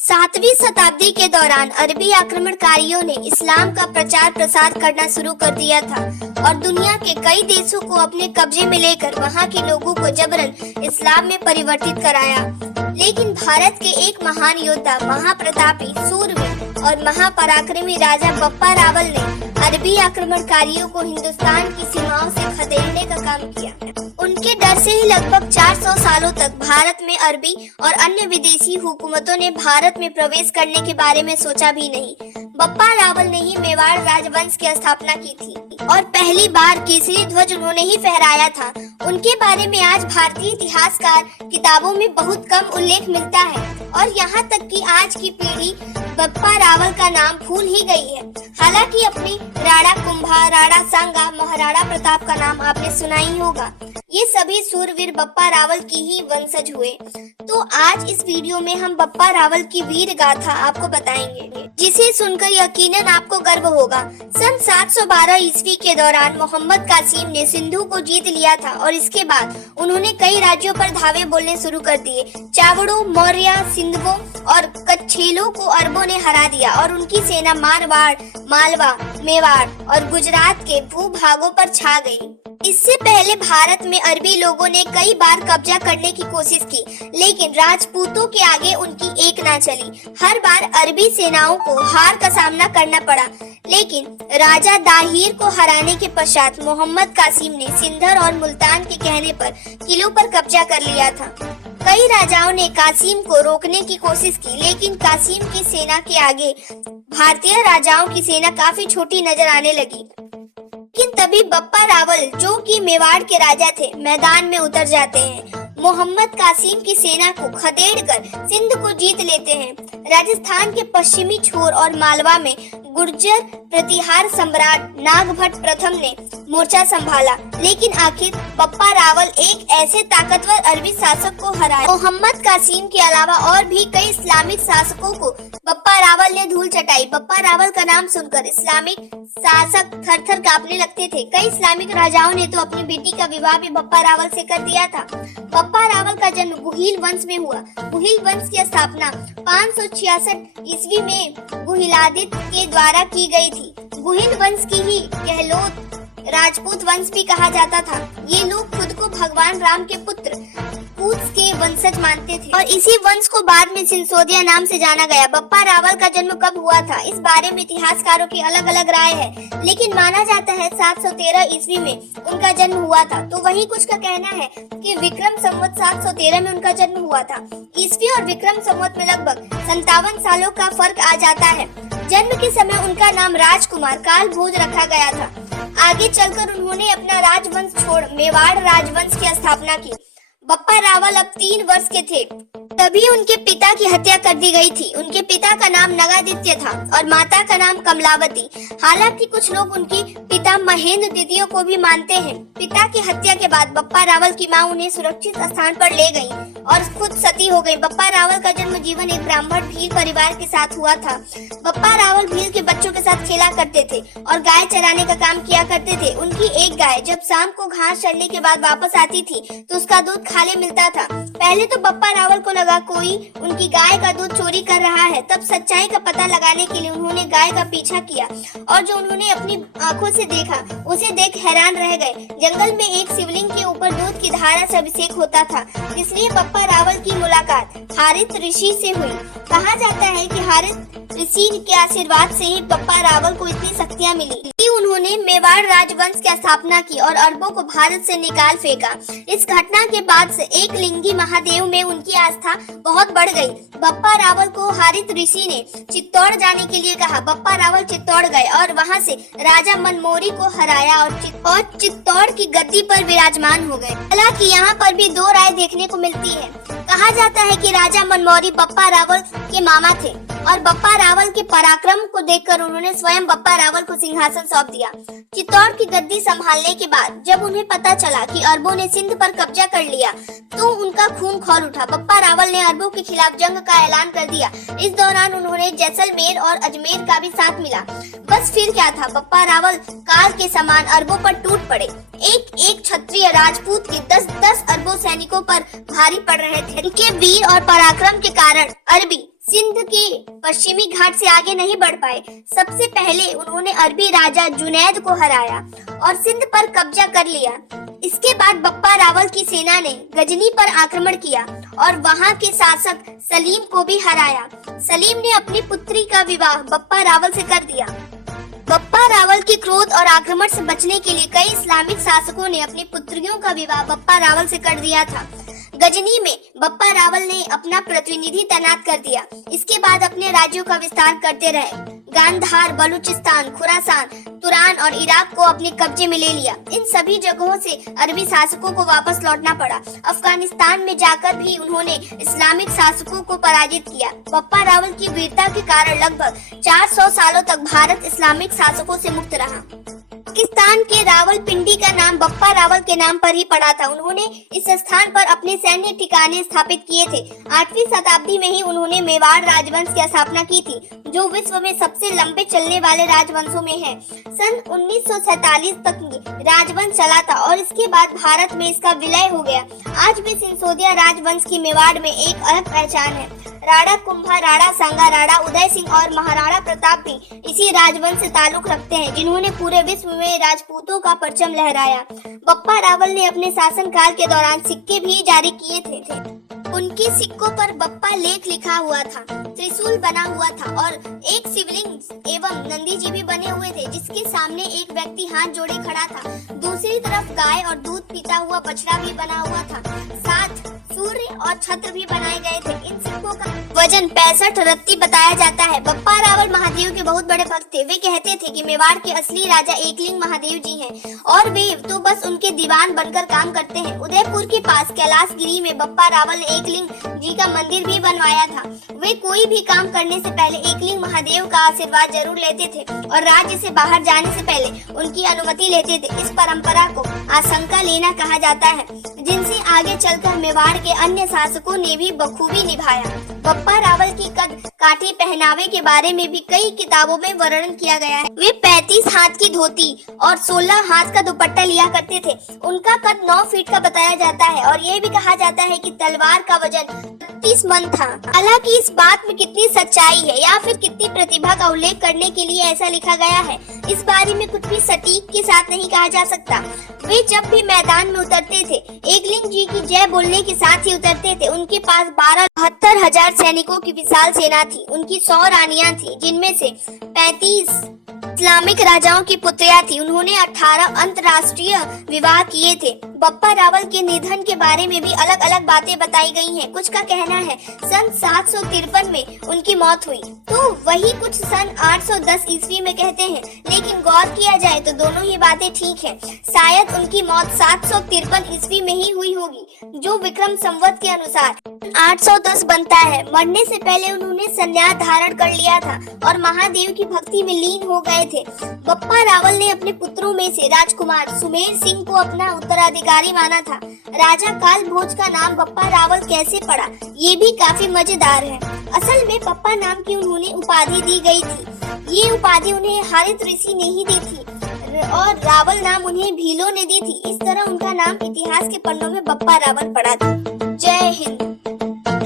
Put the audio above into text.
सातवीं शताब्दी के दौरान अरबी आक्रमणकारियों ने इस्लाम का प्रचार प्रसार करना शुरू कर दिया था और दुनिया के कई देशों को अपने कब्जे में लेकर वहां के लोगों को जबरन इस्लाम में परिवर्तित कराया। लेकिन भारत के एक महान योद्धा, महाप्रतापी, सूरवीर और महापराक्रमी राजा बप्पा रावल ने अरबी आक्रमणकारियों को हिंदुस्तान की सीमाओं से खदेड़ने का काम किया। उनके डर से ही लगभग 400 सालों तक भारत में अरबी और अन्य विदेशी हुकूमतों ने भारत में प्रवेश करने के बारे में सोचा भी नहीं। बप्पा रावल ने ही मेवाड़ राजवंश की स्थापना की थी और पहली बार केसरी ध्वज उन्होंने ही फहराया था। उनके बारे में आज भारतीय इतिहासकार किताबों में बहुत कम उल्लेख मिलता है और यहाँ तक कि आज की पीढ़ी बप्पा रावल का नाम भूल ही गई है। हालांकि अपनी राणा कुंभा, राणा सांगा, महाराणा प्रताप का नाम आपने सुना ही होगा। ये सभी सूरवीर बप्पा रावल की ही वंशज हुए। तो आज इस वीडियो में हम बप्पा रावल की वीर गाथा आपको बताएंगे, जिसे सुनकर यकीनन आपको गर्व होगा। सन 712 ईस्वी के दौरान मोहम्मद कासिम ने सिंधु को जीत लिया था और इसके बाद उन्होंने कई राज्यों पर धावे बोलने शुरू कर दिए। चावड़ों, मौर्य, सिंधवों और कच्छेलों को अरबों ने हरा दिया और उनकी सेना मारवाड़, मालवा, मेवाड़ और गुजरात के भूभागों पर छा गई। इससे पहले भारत में अरबी लोगों ने कई बार कब्जा करने की कोशिश की, लेकिन राजपूतों के आगे उनकी एक ना चली। हर बार अरबी सेनाओं को हार का सामना करना पड़ा, लेकिन राजा दाहिर को हराने के पश्चात मोहम्मद कासिम ने सिंधर और मुल्तान के कहने पर किलों पर कब्जा कर लिया था। कई राजाओं ने कासिम को रोकने की कोशिश की, लेकिन कासिम की सेना के आगे भारतीय राजाओं की सेना काफी छोटी नजर आने लगी। लेकिन तभी बप्पा रावल, जो कि मेवाड़ के राजा थे, मैदान में उतर जाते हैं। मोहम्मद कासिम की सेना को खदेड़कर सिंध को जीत लेते हैं। राजस्थान के पश्चिमी छोर और मालवा में गुर्जर प्रतिहार सम्राट नागभट्ट प्रथम ने मोर्चा संभाला, लेकिन आखिर बप्पा रावल एक ऐसे ताकतवर अरबी शासक को हराया। मोहम्मद कासिम के अलावा और भी कई इस्लामिक शासकों को बप्पा रावल ने धूल चटाई। बप्पा रावल का नाम सुनकर इस्लामिक शासक थर-थर कांपने लगते थे। कई इस्लामिक राजाओं ने तो अपनी बेटी का विवाह भी बप्पा रावल से कर दिया था। बप्पा रावल का जन्म गुहिल वंश में हुआ। गुहिल वंश की स्थापना 566 ईस्वी में गुहिलादित्य के द्वारा की गई थी। गुहिल वंश की ही गहलोत राजपूत वंश भी कहा जाता था। ये लोग खुद को भगवान राम के पुत्र कूच के वंशज मानते थे और इसी वंश को बाद में सिंसोदिया नाम से जाना गया। बप्पा रावल का जन्म कब हुआ था, इस बारे में इतिहासकारों की अलग अलग राय है, लेकिन माना जाता है 713 ईस्वी में उनका जन्म हुआ था। तो वही कुछ का कहना है कि विक्रम संवत 713 में उनका जन्म हुआ था। ईस्वी और विक्रम संवत में लगभग 57 सालों का फर्क आ जाता है। जन्म के समय उनका नाम राजकुमार काल भोज रखा गया था। आगे चलकर उन्होंने अपना राजवंश छोड़ मेवाड़ राजवंश की स्थापना की। बप्पा रावल अब 3 वर्ष के थे, तभी उनके पिता की हत्या कर दी गई थी। उनके पिता का नाम नगादित्य था और माता का नाम कमलावती। हालांकि कुछ लोग उनकी पिता महेंद्र द्वितीय को भी मानते हैं। पिता की हत्या के बाद बप्पा रावल की मां उन्हें सुरक्षित स्थान पर ले गई और खुद सती हो गई। बप्पा रावल का जन्म जीवन एक ब्राह्मण भील परिवार के साथ हुआ था। बप्पा रावल भील के बच्चों के साथ खेला करते थे और गाय चराने का काम किया करते थे। उनकी एक गाय जब शाम को घास चरने के बाद वापस आती थी तो उसका दूध खाले मिलता था। पहले तो बप्पा रावल को लगा कोई उनकी गाय का दूध चोरी कर रहा है। तब सच्चाई का पता लगाने के लिए उन्होंने गाय का पीछा किया और जो उन्होंने अपनी आंखों से देखा उसे देख हैरान रह गए। जंगल में एक शिवलिंग के ऊपर दूध की धारा से अभिषेक होता था, इसलिए बप्पा रावल की मुलाकात हारित ऋषि से हुई। कहा जाता है कि हारित ऋषि के आशीर्वाद से ही बप्पा रावल को इतनी शक्तियां मिली कि उन्होंने मेवाड़ राजवंश की स्थापना की और अरबों को भारत से निकाल फेंका। इस घटना के बाद से एक लिंगी महादेव में उनकी आस्था बहुत बढ़ गई। बप्पा रावल को हारित ऋषि ने चित्तौड़ जाने के लिए कहा। बप्पा रावल चित्तौड़ गए और वहां से राजा मनमोरी को हराया और चित्तौड़ की गद्दी पर विराजमान हो गए। हालांकि यहाँ पर भी 2 राय देखने को मिलती है। कहा जाता है कि राजा मनमोरी बप्पा रावल के मामा थे और बप्पा रावल के पराक्रम को देखकर उन्होंने स्वयं बप्पा रावल को सिंहासन सौंप दिया। चित्तौड़ की गद्दी संभालने के बाद जब उन्हें पता चला कि अरबों ने सिंध पर कब्जा कर लिया तो उनका खून खौल उठा। बप्पा रावल ने अरबों के खिलाफ जंग का ऐलान कर दिया। इस दौरान उन्होंने जैसलमेर और अजमेर का भी साथ मिला। बस फिर क्या था, बप्पा रावल काल के समान अरबों पर टूट पड़े। एक क्षत्रिय राजपूत के 10-10 अरबों सैनिकों पर भारी पड़ रहे थे। इनके वीर और पराक्रम के कारण अरबी सिंध के पश्चिमी घाट से आगे नहीं बढ़ पाए। सबसे पहले उन्होंने अरबी राजा जुनैद को हराया और सिंध पर कब्जा कर लिया। इसके बाद बप्पा रावल की सेना ने गजनी पर आक्रमण किया और वहां के शासक सलीम को भी हराया। सलीम ने अपनी पुत्री का विवाह बप्पा रावल से कर दिया। बप्पा रावल के क्रोध और आक्रमण से बचने के लिए कई इस्लामिक शासकों ने अपनी पुत्रियों का विवाह बप्पा रावल से कर दिया था। गजनी में बप्पा रावल ने अपना प्रतिनिधि तैनात कर दिया। इसके बाद अपने राज्यों का विस्तार करते रहे। गांधार, बलूचिस्तान, खुरासान, तुरान और इराक को अपने कब्जे में ले लिया। इन सभी जगहों से अरबी शासकों को वापस लौटना पड़ा। अफगानिस्तान में जाकर भी उन्होंने इस्लामिक शासकों को पराजित किया। बप्पा रावल की वीरता के कारण लगभग 400 सालों तक भारत इस्लामिक शासकों से मुक्त रहा। पाकिस्तान के रावलपिंडी का नाम बप्पा रावल के नाम पर ही पड़ा था। उन्होंने इस स्थान पर अपने सैन्य ठिकाने स्थापित किए थे। 8वीं शताब्दी में ही उन्होंने मेवाड़ राजवंश की स्थापना की थी, जो विश्व में सबसे लंबे चलने वाले राजवंशों में है। सन 1947 तक राजवंश चला था और इसके बाद भारत में इसका विलय हो गया। आज भी सिंसोदिया राजवंश की मेवाड़ में एक अलग पहचान है। राणा कुंभा, राणा सांगा, राणा उदय सिंह और महाराणा प्रताप भी इसी राजवंश से ताल्लुक रखते हैं, जिन्होंने पूरे विश्व में राजपूतों का परचम लहराया। बप्पा रावल ने अपने शासनकाल के दौरान सिक्के भी जारी किए थे। उनके सिक्कों पर बप्पा लेख लिखा हुआ था, त्रिशूल बना हुआ था और एक शिवलिंग एवं नंदी जी भी बने हुए थे, जिसके सामने एक व्यक्ति हाथ जोड़े खड़ा था। दूसरी तरफ गाय और दूध पीता हुआ बछड़ा भी बना हुआ था। साथ सूर्य और छत्र भी बनाए गए थे। इन सिक्कों का वजन 65 रत्ती बताया जाता है। बप्पा रावल महादेव के बहुत बड़े भक्त थे। वे कहते थे कि मेवाड़ के असली राजा एकलिंग महादेव जी हैं और वे तो बस उनके दीवान बनकर काम करते हैं। उदयपुर के पास कैलाशगिरी में बप्पा रावल ने एकलिंग जी का मंदिर भी बनवाया था। वे कोई भी काम करने से पहले एकलिंग महादेव का आशीर्वाद जरूर लेते थे और राज्य से बाहर जाने से पहले उनकी अनुमति लेते थे। इस परंपरा को आशंका लेना कहा जाता है, जिनसे आगे चलकर मेवाड़ के अन्य शासकों ने भी बखूबी निभाया। बप्पा रावल की कद काठी पहनावे के बारे में भी कई किताबों में वर्णन किया गया है। वे 35 हाथ की धोती और 16 हाथ का दुपट्टा लिया करते थे। उनका कद 9 फीट का बताया जाता है और यह भी कहा जाता है कि तलवार का वजन 30 मन था। हालांकि इस बात में कितनी सच्चाई है या फिर कितनी प्रतिभा का उल्लेख करने के लिए ऐसा लिखा गया है, इस बारे में कुछ भी सटीक के साथ नहीं कहा जा सकता। वे जब भी मैदान में उतरते थे, एकलिंग जी की जय बोलने के साथ ही उतरते थे। उनके पास 72,000 सैनिकों की विशाल सेना थी। उनकी 100 रानियां थी, जिनमें से 35 इस्लामिक राजाओं की पुत्रियां थी। उन्होंने 18 अंतर्राष्ट्रीय विवाह किए थे। बप्पा रावल के निधन के बारे में भी अलग अलग बातें बताई गई हैं। कुछ का कहना है सन 753 में उनकी मौत हुई, तो वही कुछ सन 810 ईस्वी में कहते हैं। लेकिन गौर किया जाए तो दोनों ही बातें ठीक हैं। शायद उनकी मौत 753 ईस्वी में ही हुई होगी, जो विक्रम संवत के अनुसार 810 बनता है। मरने से पहले उन्होंने संन्यास धारण कर लिया था और महादेव की भक्ति में लीन हो गए थे। बप्पा रावल ने अपने पुत्रों में से राजकुमार सुमेर सिंह को अपना उत्तराधिकारी माना था। राजा काल भोज का नाम बप्पा रावल कैसे पड़ा, ये भी काफी मजेदार है। असल में बप्पा नाम की उन्होंने उपाधि दी गई थी। ये उपाधि उन्हें हरित ऋषि ने ही दी थी और रावल नाम उन्हें भीलों ने दी थी। इस तरह उनका नाम इतिहास के पन्नों में बप्पा रावल पड़ा था। जय हिंद।